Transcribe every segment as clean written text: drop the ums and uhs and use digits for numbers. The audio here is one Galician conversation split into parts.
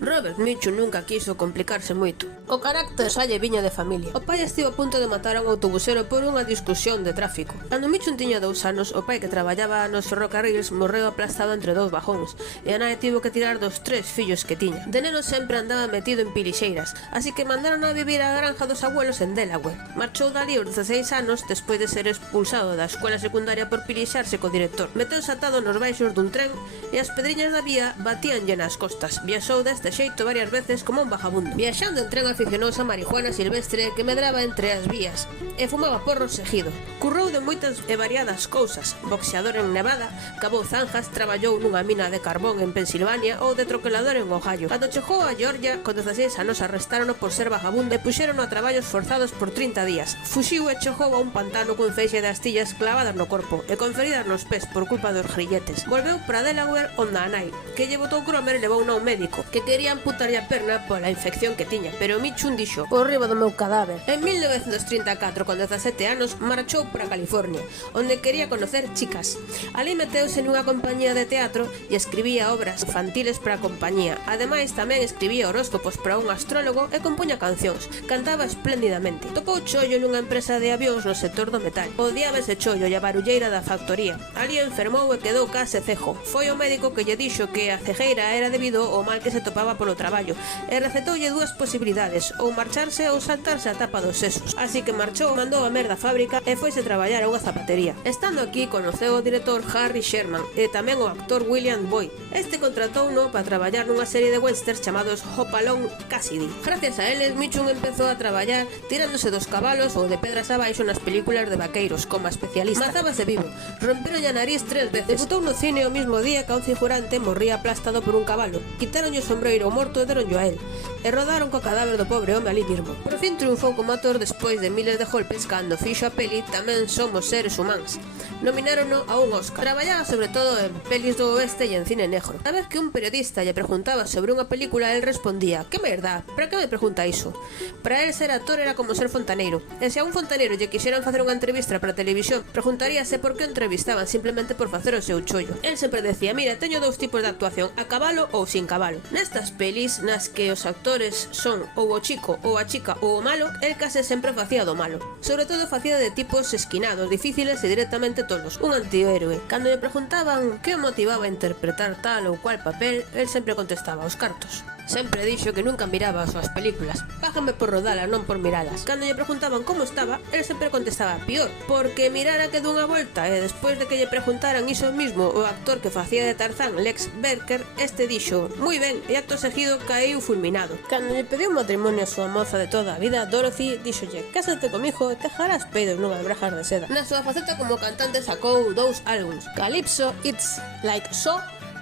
Robert Mitchum nunca quiso complicarse moito. O carácter xa lle viña de familia. O pai estivo a punto de matar a un autobusero por unha discusión de tráfico. Cando Mitchum tiña 2 anos, o pai que traballaba nos ferrocarrils morreu aplastado entre 2 vagóns e a nai tivo que tirar dos 3 fillos que tiña. De neno sempre andaba metido en pilixeiras, así que mandaron a vivir á granja dos abuelos en Delaware. Marchou dali aos 16 anos despois de ser expulsado da escola secundaria por pilixarse co director. Meteuse atado nos baixos dun tren e as pedriñas da vía batíanlle nas costas. Viaxou deste xeito varias veces como un vagabundo. Viaxando en tren aficionouse a marihuana silvestre que medraba entre as vías e fumaba porros seguido. Currou de moitas e variadas cousas. Boxeador en Nevada, cavou zanjas, traballou nunha mina de carbón en Pensilvania ou de troquelador en Ohio. Cando chegou a Georgia, con 16 anos arrestárono por ser vagabundo e puxérono a traballos forzados por 30 días. Fuxiu e chegou a un pantano cun feixe de astillas clavadas no corpo e con feridas nos pés por culpa dos grilletes. Volveu para Delaware onde a nai, que lle botou cromer e levou a un médico, que quería amputarlle a perna pola infección que tiña, pero Mitchum dixo: "Por riba do meu cadáver". En 1934, con 17 anos, marchou para California, onde quería conocer chicas. Ali meteuse nunha compañía de teatro e escribía obras infantiles para a compañía. Ademais, tamén escribía horóscopos para un astrólogo e compuña cancións. Cantaba espléndidamente. Topou chollo nunha empresa de avións no sector do metal. Odiaba ese chollo e a barulleira da factoría. Ali enfermou e quedou case cejo. Foi o médico que lle dixo que a cegueira era debido ao mal que se topaba polo traballo e recetoulle 2 posibilidades: ou marcharse ou saltarse a tapa dos sesos. Así que marchou, mandou a merda a fábrica e foise traballar a unha zapatería. Estando aquí, conoceu o director Harry Sherman e tamén o actor William Boyd. Este contratouno para traballar nunha serie de westerns chamados Hop Along Cassidy. Gracias a eles, Mitchum empezou a traballar tirándose dos cabalos ou de pedras abaixo nas películas de vaqueiros como especialista. Mazábase vivo, romperonlle a nariz 3 veces. Debutou no cine o mismo día que un figurante morría aplastado por un cabalo. Quitaronlle o sombreiro morto e deronllo a él, e rodaron co cadáver do pobre home ali mismo. Por fin triunfou como actor despois de miles de golpes cando fixo a peli Tamén somos seres humanos. Nominárono a un Oscar. Traballaba sobre todo en pelis do oeste e en cine negro. A vez que un periodista lle preguntaba sobre unha película, el respondía: "Que merda, para que me pregunta iso?". Para el ser actor era como ser fontaneiro. E se a un fontaneiro lle quixeran facer unha entrevista para a televisión, preguntaríase por que o entrevistaban simplemente por facer o seu chollo. El sempre decía: "Mira, teño 2 tipos de actuación, a cabalo ou sin cabalo". Nestas pelis, nas que os actores son ou o chico ou a chica ou o malo, el case sempre facía do malo. Sobre todo facía de tipos esquinados, difíciles e directamente tolos, un antihéroe. Cando lle preguntaban que o motivaba a interpretar tal ou cual papel, el sempre contestaba: "Os cartos". Sempre dixo que nunca miraba as súas películas. Págame por rodalas, non por miralas. Cando lle preguntaban como estaba, el sempre contestaba: "Pior, porque mirara que dunha volta". E despois de que lle preguntaran iso mismo o actor que facía de Tarzán, Lex Barker, este dixo: "Moi ben", e acto seguido caeu fulminado. Cando lle pediu matrimonio a súa moza de toda a vida, Dorothy, díxolle: "Cásate comigo e te jarás peidos nunhas brajas de seda". Na súa faceta como cantante sacou 2 álbums: Calypso It's Like So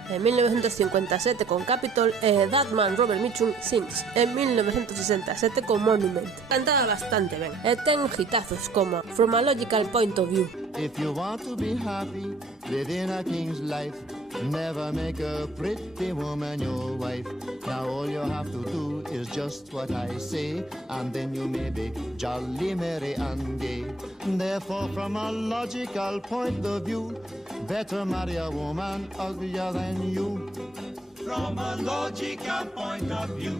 en 1957 con Capitol e That Man Robert Mitchum Sings en 1967 con Monument. Cantaba bastante ben e ten hitazos como From a Logical Point of View. If you want to be happy, live in a king's life. Never make a pretty woman your wife. Now all you have to do is just what I say, and then you may be jolly, merry and gay. Therefore, from a logical point of view, better marry a woman uglier than you. From a logical point of view,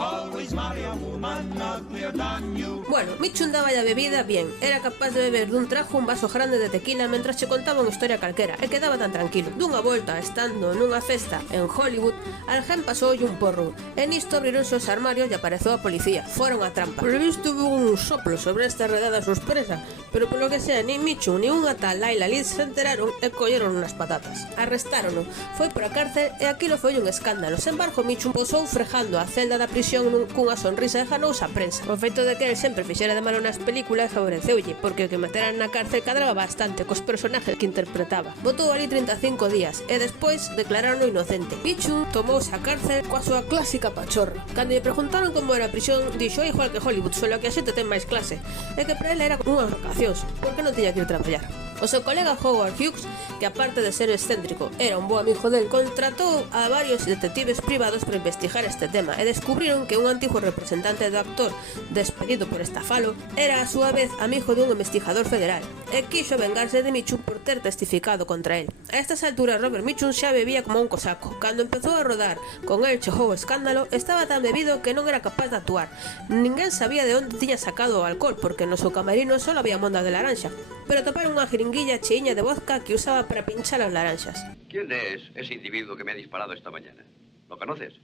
always marry a woman uglier than you. Bueno, Mitchum daba a bebida bien. Era capaz de beber dun trago un vaso grande de tequila mentras che contaba unha historia calquera e quedaba tan tranquilo. Dunha volta, estando nunha festa en Hollywood, alguén pasoulle un porro e nisto abrironse os armarios e apareceu a policía. Foron a trampa. Por visto hubo un soplo sobre esta redada sorpresa, pero polo que sea, ni Mitchum ni unha tal Laila Liz se enteraron e colleron unas patatas. Arrestárono, foi por a cárcel e aquilo foi un escándalo. Sen embargo, Mitchum posou frejando a celda da prisión cunha sonrisa e ganouse a prensa. O feito de que el sempre fixera de malo nas películas favoreceulle, porque o que meteran na cárcel cadraba bastante cos personajes que interpretaba. Botou ali 35 días e despois declararon inocente. Mitchum tomouse a cárcel coa súa clásica pachorra. Cando lle preguntaron como era a prisión, dixo: "Igual que Hollywood, solo que a xente ten máis clase", e que para ele era unhas vacacións, porque non tiña que ir traballar. O seu colega Howard Hughes, que aparte de ser excéntrico, era un bo amigo del, contratou a varios detectives privados para investigar este tema e descubriron que un antigo representante do actor despedido por estafalo era a súa vez amigo dun investigador federal e quixo vengarse de Mitchum por ter testificado contra él. A estas alturas Robert Mitchum xa bebía como un cosaco. Cando empezou a rodar con el chegou o escándalo, estaba tan bebido que non era capaz de actuar. Ninguén sabía de onde tiña sacado o alcohol porque no seu camerino só había monda de laranxa, pero toparon unha jeringuilla cheiña de vodka que usaba para pinchar as laranxas. ¿Quién es ese individuo que me ha disparado esta mañana? ¿Lo conoces?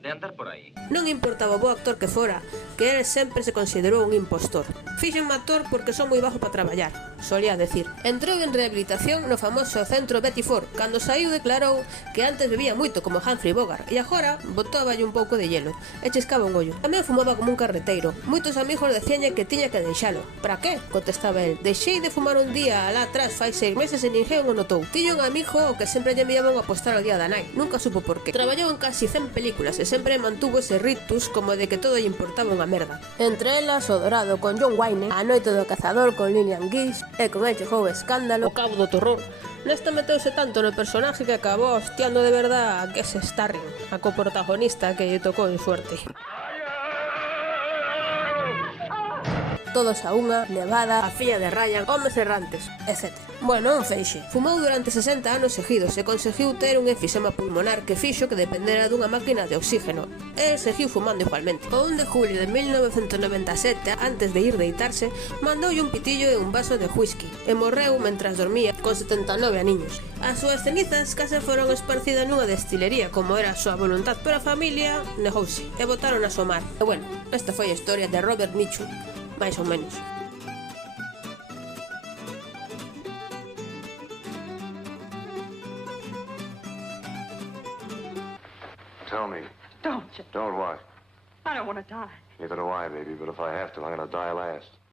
De andar por aí. Non importaba o bo actor que fora, que ele sempre se considerou un impostor. Fíxenme actor porque son moi bajo para traballar, solía decir. Entrou en rehabilitación no famoso centro Betty Ford. Cando saiu declarou que antes bebía moito como Humphrey Bogart e agora botáballe un pouco de hielo e chiscaba un ollo. Tamén fumaba como un carreteiro. Moitos amigos decíanlle que tiña que deixalo. Para que? Contestaba el. Deixei de fumar un día alá atrás fai 6 meses e ninguén o notou. Tiño un amigo que sempre lle enviaban a apostar ao día da nai. Nunca supo por qué. Traballou en casi 100 películas e sempre mantuvo ese ritus como de que todo lle importaba unha merda. Entre elas, O Dorado con John Wayne, A Noite do Cazador con Lillian Gish e con el chegou o Escándalo, O Cabo do Terror. Nesta meteuse tanto no personaje que acabou hostiando de verdad a Guess Starring, a coprotagonista que lle tocou en suerte. Todos a unha, Nevada, A filla de Ryan, Homes errantes, etc. Bueno, un feixe. Fumou durante 60 anos seguidos e conseguiu ter un enfisema pulmonar que fixo que dependera dunha máquina de oxígeno. El seguiu fumando igualmente. O 1 de julio de 1997, antes de ir deitarse, mandoulle un pitillo e un vaso de whisky e morreu mentras dormía con 79 aniños. As súas cenizas case foron esparcidas nunha destilería, como era a súa voluntad, pero a familia negouse e botaron a somar. E bueno, esta foi a historia de Robert Mitchum. Mais ou menos. Tell me. Don't you? Don't what? I don't want to die. Neither do I, baby, but if I have to, I'm gonna die last.